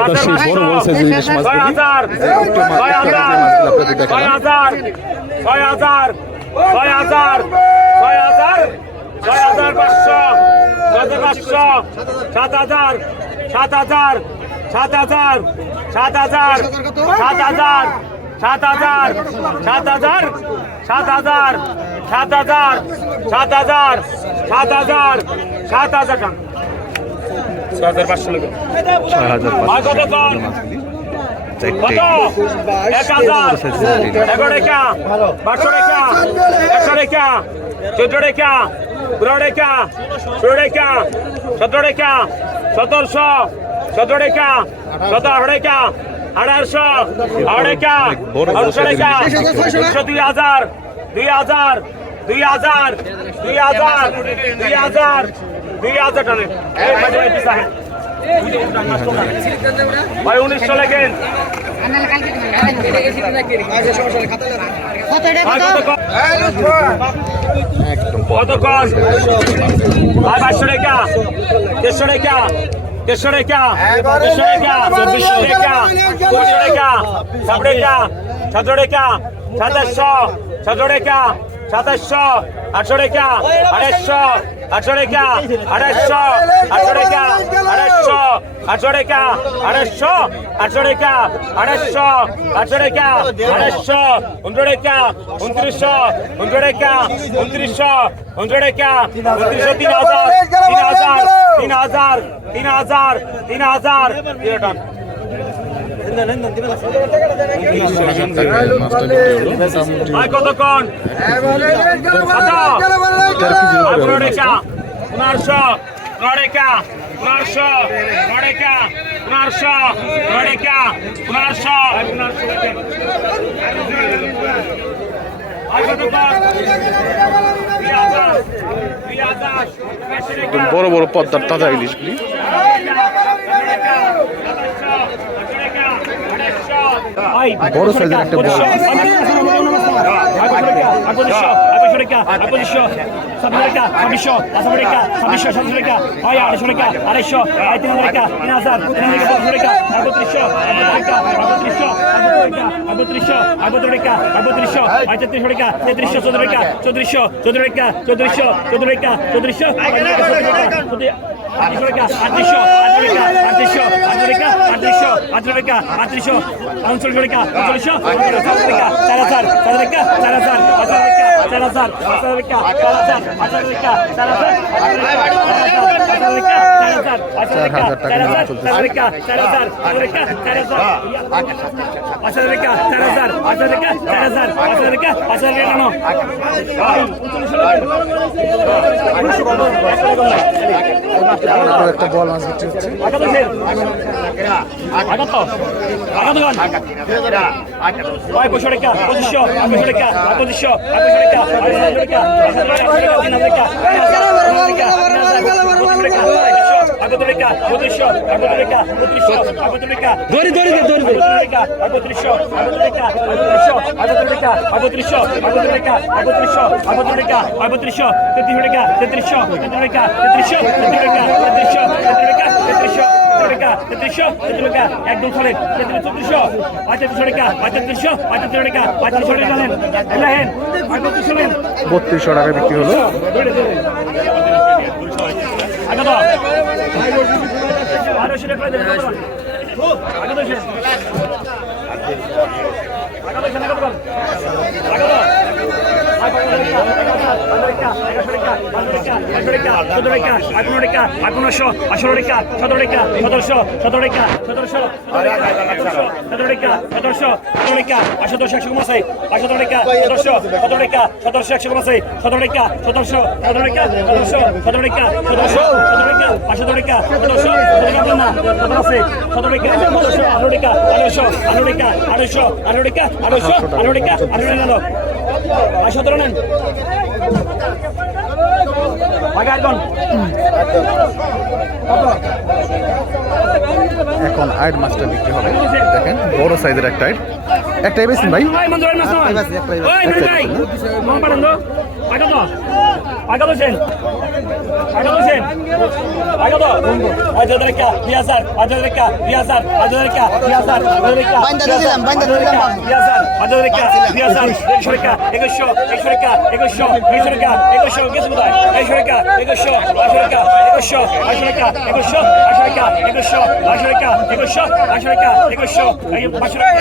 বড় বড় সাইজের ইলিশ মাছগুলি একটু আপনাদের দেখালাম। ছয় হাজার ছয় হাজার ছয় হাজার ছয় হাজার পাঁচশো ছয় পাঁচশো সাত হাজার সাত হাজার সাত হাজার সাত হাজার সাত হাজার সাত হাজার সাত হাজার সাত হাজার সাত হাজার সাত হাজার সাত হাজার সাত হাজার টাকা। ছয় হাজার পাঁচশো লেগে ছয় হাজার পাঁচশো। কত? এক হাজার এগারো রেখা বারোশো রেখা একশো রেখা চোদ্দ রেখা পনেরো রেখা ষোলো রেখা সতেরো রেখা সতেরোশো সতেরো রেখা সতেরো রেখা আড়াইশো আড়াইকা আড়াইশো টাকা একশো দুই হাজার দুই হাজার দুই হাজার দুই হাজার দুই হাজার দুই হাজার টানে। ভাই উনিশশো লেখেন। কতক্ষণ ভাই বাইশশো টাকা দেড়শো টাকা। দেড়শো টাকা দেড়শো টাকা চব্বিশশো টাকা পঁচিশশো টাকা সাত টাকা সতেরো টাকা সাতাশশো সতেরো টাকা সাতাশশো আটশো টাকা আড়াইশো আটশো টাকা আড়াইশো আটশো টাকা আড়াইশো আটশো টাকা আড়াইশো আটশো টাকা আড়াইশো আটশো টাকা আড়াইশো উনশো টাকা উনত্রিশশো উনশো টাকা উনত্রিশশো উনশো টাকা উনত্রিশশো তিন হাজার তিন হাজার তিন হাজার তিন হাজার তিন হাজার। কতক্ষণ? আচ্ছা, আচ্ছা। পনেরোশো নড়েকা পনেরোশো নড়েকা পনেরোশো নড়েকা পনেরোশো আর কতক্ষণ? বড় বড় পদ্মার তাজা ইলিশগুলি বড় সাইজের একটা বল আড়াইশো আড়াইশো আবত্রিশশো আবত্রিকা আবত্রিশশো আটত্রিশশো টাকা তেত্রিশশো চোদ্দ টাকা চৌত্রিশশো চোদ্দ টাকা চৌত্রিশশো চোদ্দ টাকা চৌত্রিশশো আটত্রিশশো টাকা আটত্রিশশো আটত্রিশশো আটত্রিশশো আটত্রিশশো আটত্রিশশো আটত্রিশশো আটত্রিশশো আটচল্লিশশো টাকা আটচল্লিশশো চার হাজার চার হাজার চার হাজার পাঁচ টাকা চার হাজার পাঁচ টাকা চার হাজার পাঁচ টাকা চার হাজার পাঁচ টাকা চার হাজার চার টাকা চার হাজার চার টাকা চার হাজার পাঁচ টাকা চার হাজার পাঁচ টাকা চার হাজার পাঁচ টাকা পাঁচ টাকা কেন আরও একটা বল মাছ বিক্রি হচ্ছে পঁচিশশো পঁচিশশো পঁচিশশো ধরে ধরে ধরে ধরে তেত্রিশ তেত্রিশ তেত্রিশ তেত্রিশ তেত্রিশ টাকা তেত্রিশশো টাকা তেত্রিশশো তেত্রিশ টাকা একদম চলে তেত্রিশ চৌত্রিশশো পঁয়ত্রিশশো টাকা পঁয়ত্রিশশো পঁয়ত্রিশশো টাকা পঁয়ত্রিশশো টাকা নেন নেন পঁয়ত্রিশশো নেন বত্রিশশো টাকা বিক্রি হলো। আগে তো বারোশো টাকা আগে তো আগে তো আগে তো আঠারোশো আঠারো রেখা সতেরো রেখা সতেরোশো সতেরো রেখা সতেরোশো সতেরো রেখা সতেরোশো সতেরো রেখা সতেরোশো একশো মাসাই সতেরো রেখা সতেরোশো সতেরো রেখা সতেরোশো একশো মাসাই সতেরো রেখা সতেরোশো সতেরো রেখা সতেরোশো সতেরো রেখা সতেরোশো সতেরো রেখা সতেরো রেখা সতেরোশো সতেরো না সতেরো সতেরো রেখা সতেরোশো আঠারো রেখা আঠারোশো আঠারো রেখা আঠারোশো আঠারো রেখা আঠারোশো আঠারো রেখা আঠারো গেল আর সতেরো নেন। এখন আইড মাছটা বিক্রি হবে। দেখেন বড় সাইজের একটা আইড একটাই বেশি ভাই। একটাই বেশি মাছ মন পারেন তো পাকা তো সেন পাকা তো সেন পাকা তো আজ রেখা বিয়াসার আজ রেখা বিয়াসার আজ রেখা বিয়াসার আজ রেখা বাইন্দা দিলাম, বাইন্দা দিলাম বাবু। বিয়াসার আজ রেখা বিয়াসার একশো রেখা একুশশো একশো রেখা একুশশো একশো রেখা একুশশো গেছে কোথায় একশো রেখা একুশশো আশো রেখা একুশশো আশো রেখা একুশশো আশো রেখা একুশশো আশো রেখা একুশশো আশো রেখা একুশশো পাঁচশো রেখা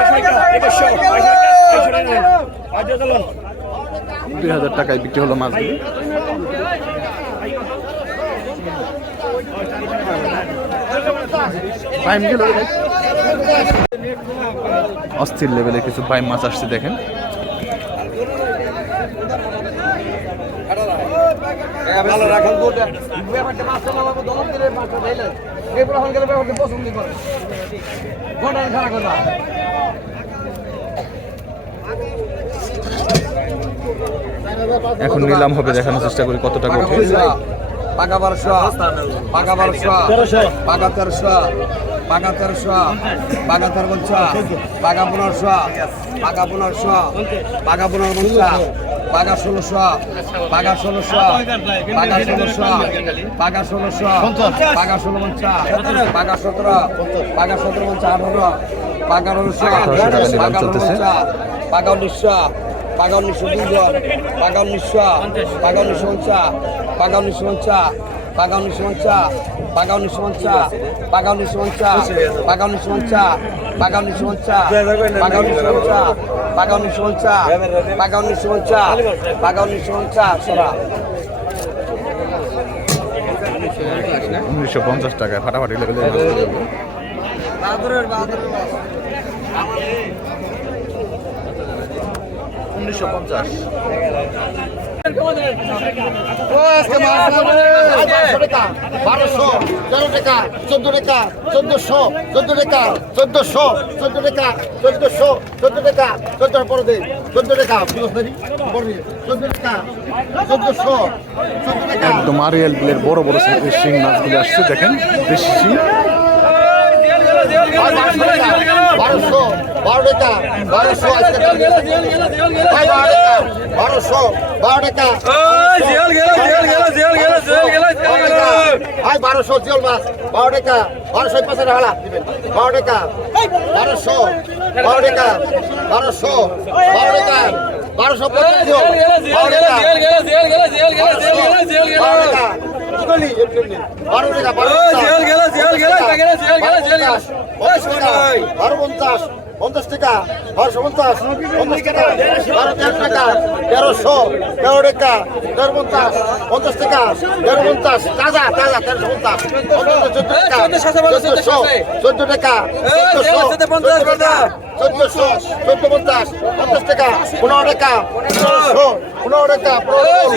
আশো রেখা একুশশো আশো রেখা একশো রেখা আজ চলুন দুই হাজার টাকায় বিক্রি হলো মাছগুলি গেল। অস্থির লেভেলে কিছু বাইম মাছ আসছে, দেখেন। ভালো রাখেন গোটা ব্যাপারটা মাছটা নামাবো দমক দিলে মাছটা ধরে এরপর এখন গেলে ব্যাপারটা পছন্দ করে গোটা খারাপ কথা এখন নিলাম হবে দেখানোর চেষ্টা করি কত টাকা ওঠে পাকা বারোশো পাকা বারোশো পাকা তেরোশো পাকা তেরোশো পাকা তেরো পাকা পনেরোশো পাকা পনেরোশো পাকা পনেরো পাকা ষোলোশো পাকা ষোলোশো পাকা ষোলোশো পাকা ষোলোশো পাকা ষোলো পাকা সতেরো পাকা সতেরো পঞ্চা আঠারো পাকা উনিশশো পাকা। পাকা উনিশশো পাকা উনিশশো দুইজন পাকা উনিশশো পাকা উনিশশো পঞ্চা পাকা উনিশশো পঞ্চা পাকা উনিশশো পঞ্চা পাকা উনিশশো পঞ্চা পাকা উনিশশো পঞ্চা পাকা উনিশশো পঞ্চা পাকা উনিশশো পঞ্চা পাকা উনিশশো পঞ্চা পাকা উনিশশো পঞ্চা পাকা উনিশশো পঞ্চা পাকা উনিশশো পঞ্চা সরা উনিশশো পঞ্চাশ টাকায় ফাটাফাটি মাছ বিক্রি হলো। উনিশশো পঞ্চাশ। বারোশো তেরো টাকা চোদ্দ টাকা চোদ্দশো চোদ্দ টাকা চোদ্দশো চোদ্দ টাকা চোদ্দশো চোদ্দ টাকা চোদ্দ পরে দে চোদ্দ টাকা চোদ্দ টাকা চোদ্দশো একদম আরিয়াল বিলের বড় বড় শিং মাছগুলি আসছে দেখেন দেশি। বারোশো বারো টাকা বারোশো আজকে বারোশো বারো টাকা ভাই বারোশো জিওল মাছ বারো টাকা বারোশো পাঁচের হালা বারো টাকা বারোশো বারো টাকা বারোশো বারো টাকা বারোশো পঞ্চাশ বারো টাকা বারো টাকা। বারো টাকা বারো টাকা বারো পঞ্চাশ পঞ্চাশ টাকা বারোশো পঞ্চাশ পঞ্চাশ টাকা বারো তেরো টাকা তেরোশো তেরো টাকা তেরো পঞ্চাশ পঞ্চাশ টাকা তেরো পঞ্চাশ তাজা তাজা তেরোশো পঞ্চাশ চোদ্দ টাকা চোদ্দশো চোদ্দ টাকা চোদ্দশো চোদ্দশো চোদ্দ পঞ্চাশ পঞ্চাশ টাকা পনেরো টাকা পনেরোশো পনেরো টাকা বেশ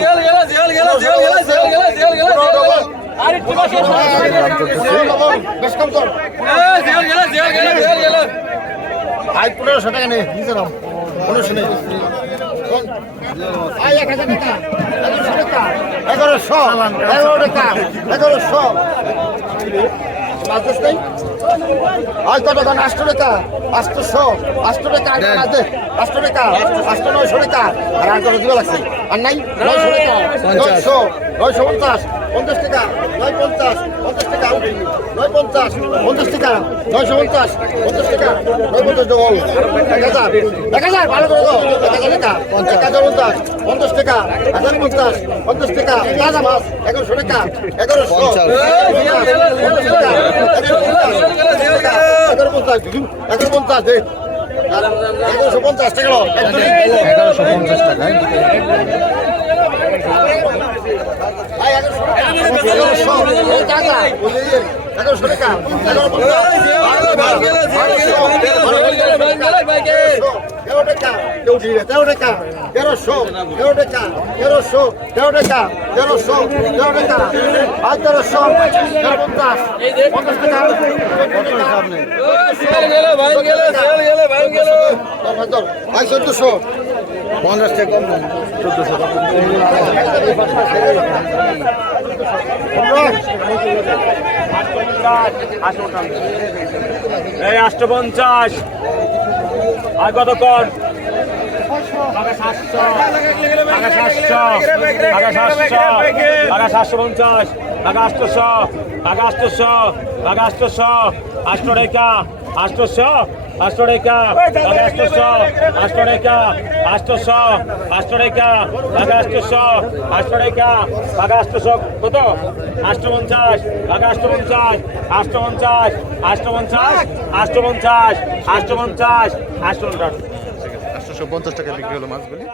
আই পনেরোশো টাকা নেই নিচে নাম। পনেরোশো নেই এগারোশো এগারো টাকা। এগারোশো। বাজেস নেই? আজ কত টাকা? আটশো টাকা। আটশোশো আটশো টাকা আটশো টাকা। আটশো নয়শো টাকা। আর আর কত দিবে লাগছে। আর নাই নয়শো টাকা। নয়শো। নয়শো পঞ্চাশ। পঞ্চাশ টাকা, নয় পঞ্চাশ পঞ্চাশ টাকা নয় পঞ্চাশ পঞ্চাশ টাকা, নয়শো পঞ্চাশ পঞ্চাশ টাকা, নয় পঞ্চাশ ডবল এক হাজার এক হাজার, ভালো করে এক হাজার টাকা, এক হাজার পঞ্চাশ পঞ্চাশ টাকা হাজার পঞ্চাশ পঞ্চাশ টাকা তাজা মাছ, এগারোশো টাকা, এগারোশো, পঞ্চাশ টাকা এগারো পঞ্চাশ এগারো পঞ্চাশ এগারোশো পঞ্চাশ টাকা এগারোশো পঞ্চাশ টাকা। তেরো টাকা তেরোশো তেরো টাকা তেরোশো তেরো টাকা তেরোশো তেরো টাকা আর তেরোশো তেরো পঞ্চাশ পঞ্চাশ টাকা ভাই চোদ্দশো পঞ্চাশ থেকে কম চোদ্দশো এই আটশো পঞ্চাশ আর কত কর? সাতশো। পঞ্চাশ। টাকা আটশোশো টাকা আটশোশো টাকা আটশোশো আটশো রেখা। আটশোশো আটশো রেখা বাঘা আটশোশো আটশো রেখা আটশোশো আটশো রেখা বাঘা আটশোশো আটশো রেখা বাঘা আটশোশো কত? আটশো পঞ্চাশ বাঘা আটশো পঞ্চাশ আটশো পঞ্চাশ আটশো পঞ্চাশ আটশো পঞ্চাশ আটশো পঞ্চাশ আটশো পঞ্চাশ আটশোশো পঞ্চাশ টাকা বিক্রি হলো মাছগুলি।